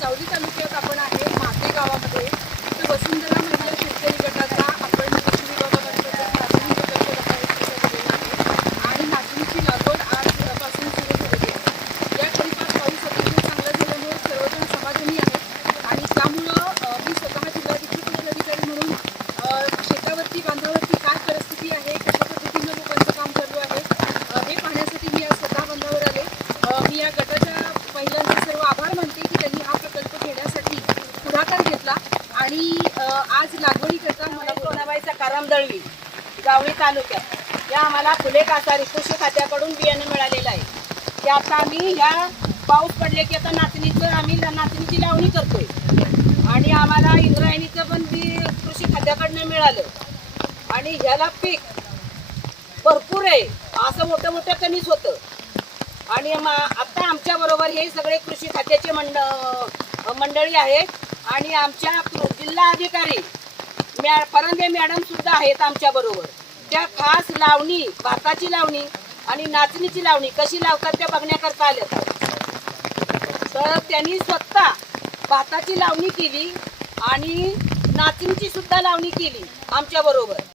चौली तालुक्यात आपण आहे माते गावामध्ये. तर वसुंधरा महिला शेतकरी गटाचा आपण कृषी विभागामार्फत नाचणी प्रकल्प रसायन दिलेला आहे आणि नाचणीची लागवड आजपासून सुरू झालेली आहे. या खरीपात पाऊस अतिशय चांगला झाल्यामुळे सर्वजण समाधानी आहेत आणि त्यामुळं मी स्वतः जिल्हाधिकारी कृषी अधिकारी म्हणून शेतावरती बांधावरती काय परिस्थिती आहे, कशा पद्धतीनं लोकांचं काम चालू आहे हे पाहण्यासाठी मी आज स्वतः बांधावर आले. मी या गटाच्या महिलांचे सर्व आभार मानते की त्यांनी हा प्रकल्प घेण्यासाठी पुढाकार घेतला आणि आज लागवडीकरता मला सोनाबाई सकाराम दळवी जावळी तालुक्यात या आम्हाला फुले कासारी कृषी खात्याकडून बियाणं मिळालेलं आहे. ते आता आम्ही ह्या पाऊस पडले की आता आम्ही नाचणीची लावणी करतोय आणि आम्हाला इंद्रायणीचं पण बी कृषी खात्याकडनं मिळालं आणि ह्याला पीक भरपूर आहे. असं मोठं मोठं कणीस होतं आणि आता आमच्या बरोबर हे सगळे कृषी खात्याचे मंडळी आहेत आणि आमच्या जिल्हा अधिकारी परंदे मॅडम सुद्धा आहेत आमच्या बरोबर. त्या खास लावणी, भाताची लावणी आणि नाचणीची लावणी कशी लावतात त्या बघण्याकरता आल्या. तर त्यांनी स्वतः भाताची लावणी केली आणि नाचणीची सुद्धा लावणी केली आमच्या बरोबर.